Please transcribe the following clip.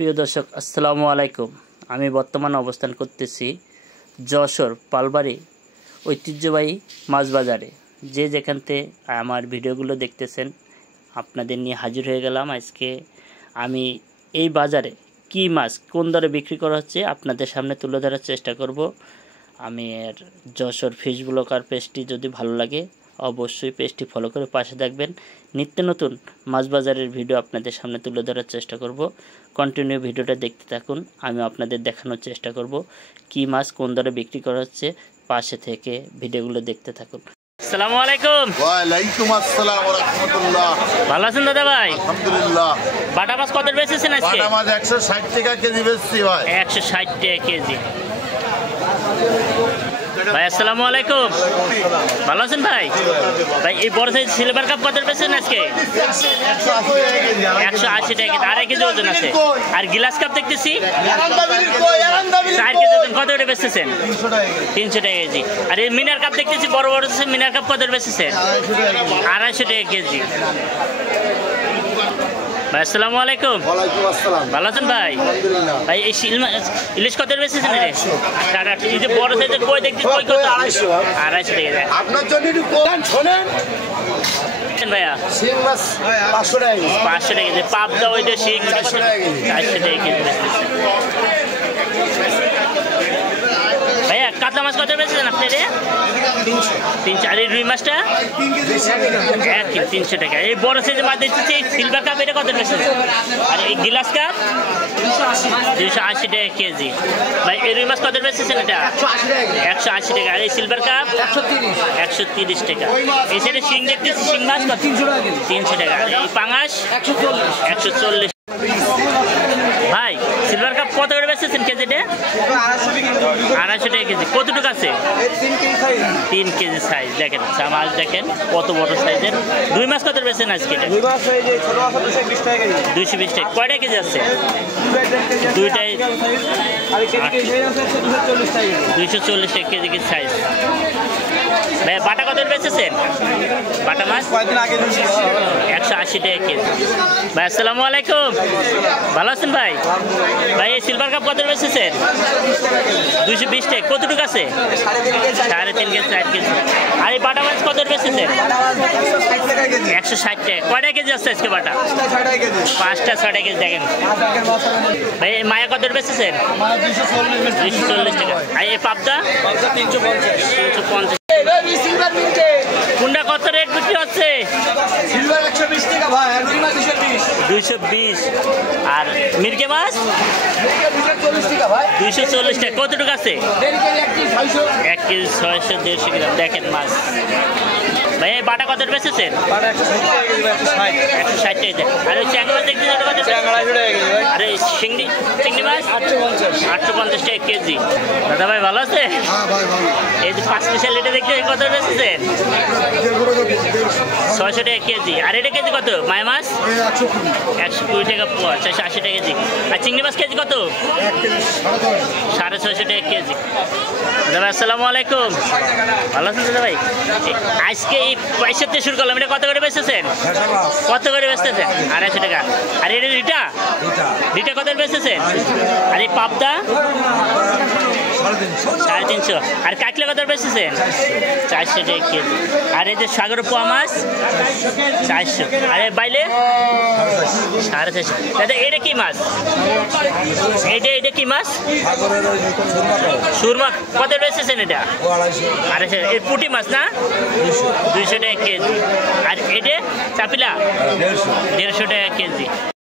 প্রিয় দর্শক আসসালামু আলাইকুম। আমি বর্তমানে অবস্থান করতেছি যশোর পালবাড়ি ঐতিহ্যবাহী মাছ বাজারে। যে যেখানতে আমার ভিডিওগুলো দেখতেছেন আপনাদের নিয়ে হাজির হয়ে গেলাম। আজকে আমি এই বাজারে কি মাছ কোন দরে বিক্রি করা হচ্ছে আপনাদের সামনে তুলে ধরার চেষ্টা করব। আমি এর যশোর ফিশ ব্লগার পেজটি যদি ভালো লাগে অবশ্যই পেজটি ফলো করে পাশে থাকবেন। নিত্য নতুন মাছ বাজারের ভিডিও আপনাদের সামনে তুলে ধরার চেষ্টা করব। কন্টিনিউ ভিডিওটা দেখতে থাকুন। আমি আপনাদের দেখানোর চেষ্টা করব কি মাছ কোন দরে বিক্রি করা হচ্ছে। পাশে থেকে ভিডিওগুলো দেখতে থাকুন। আসসালামু আলাইকুম। ওয়া আলাইকুম আসসালাম ওয়া রাহমাতুল্লাহ। ভালো আছেন দাদা ভাই? আলহামদুলিল্লাহ। বাটা মাছ কত বেচেছেন আজকে? বাটা মাছ 160 টাকা কেজি বেচছি ভাই। 160 টাকা কেজি। ভাই আসসালামু আলাইকুম। ভালো আছেন ভাই? ভাই এই বড় সাইজ সিলভার কাপ কত বেচেছেন আজকে? 180 টাকা। আড়াই কেজি ওজন আছে। আর গ্লাস কাপ দেখতেছি 4 কেজি ওজন। কত করে বেচতেছেন? 300 টাকা কেজি। আর এই মিনার কাপ দেখতেছি বড় বড় আছে, মিনার কাপ কত বেচতেছেন? 250 টাকা কেজি। ভাই আসসালামু আলাইকুম। ওয়ালাইকুম আসসালাম। ভালো আছেন ভাই? ভাই এই ইলিশ কত বেচেছেন রে? 850। এই যে বড় সাইজের কই দেখতে কই কত? 250 টাকা। আপনার জন্য একটু কোন শুনেন ভাইয়া শিং মাছ 500 টাকা কেজি। 500 টাকা কেজি। পাবদা ওইটা শিং 400 টাকা কেজি। 400 টাকা কেজি। ভাইয়া কাতলা মাছ কত বেচেছেন আপনি রে? 300। আর এই রুই মাছটা 1 কেজি 300 টাকা। এই বড় সাইজের মাছ দেখতেছি সিলভার কাপ এটা কত বেচেছেন? আর এই গ্লাস কাপ 280 টাকা কেজি। ভাই এই রুই মাছ কত বেচেছেন এটা? 180 টাকা। আর এই সিলভার কাপ 130 টাকা। এই সাইডে শিং দেখতেছি শিং মাছ 300 টাকা। আর এই পাঙাশ 140। ভাই সিলভার কাপ কত করে বেচেছেন কেজিটা? 250 টাকা কেজি। কতটুকু আছে? 3 কেজি সাইজ। দেখেন মাছ দেখেন কত বড় সাইজের। রুই মাছ কত বেচেছেন আজকে? 220 টাকা। কয়টা কেজি আছে? দুইটাই 240 টাকা কেজি সাইজ। ভাই বাটা কত বেচেছেন? বাটা মাছ 180 টাকা কেজি। ভাই আসসালামু আলাইকুম। ভালো আছেন ভাই? ভাই এই সিলভার কাপ কত বেচেছেন? 220 টাকা। কতটুকু আছে? 3.5 কেজি 4 কেজি। আর এই বাটা মাছ কত বেচেছেন? 160 টাকা। কয়টা কেজি আছে আজকে বাটা? 5টা 6টা কেজি। দেখেন ভাই এই মায়া কত বেচেছেন? 240 টাকা। আর এই পাবদা 350। কোনটা কত রেট বিক্রি হচ্ছে? 220। আর মিরকে মাছ 240 টাকা। কতটুকু আছে? 1 কেজি 600 150 গ্রাম। দেখেন মাছ। ভাই এই বাটা কত বেচেছেন? 160 টাকা। আর ওই চ্যাংড়া মাছ দেখতে আর এই চিংড়ি মাছ 850 টাকা কেজি। দাদা ভাই ভালো আছে? এই যে 5 স্পেশাল এটা দেখতে কত বেচেছেন? 600 টাকা কেজি। আর এটা কেজি কত? মায়া মাছ 120 টাকা পোয়া 480 টাকা কেজি। আর চিংড়ি মাছ কেজি কত? 650 টাকা কেজি। দাদা ভাই আসসালামু আলাইকুম। ভালো আছেন দাদা ভাই? আজকে এই পয়সা দিয়ে শুরু করলাম। এটা কত করে বেচেছেন? কত করে বেচতেছেন? 250 টাকা। আর এটা রিটা কত বেচেছেন? আর এই পাবদা 350। আর কাকলে কত বেচেছেন? 400 টাকা কেজি। আর এই যে সাগর পোয়া মাছ 400। আর এই বাইলে 450। দাদা এটা কি মাছ? এটা কি মাছ? সুরমা কত বেচেছেন এটা? 250। এই পুঁটি মাছ না 200 টাকা কেজি। আর এটা চাপিলা 150 টাকা কেজি।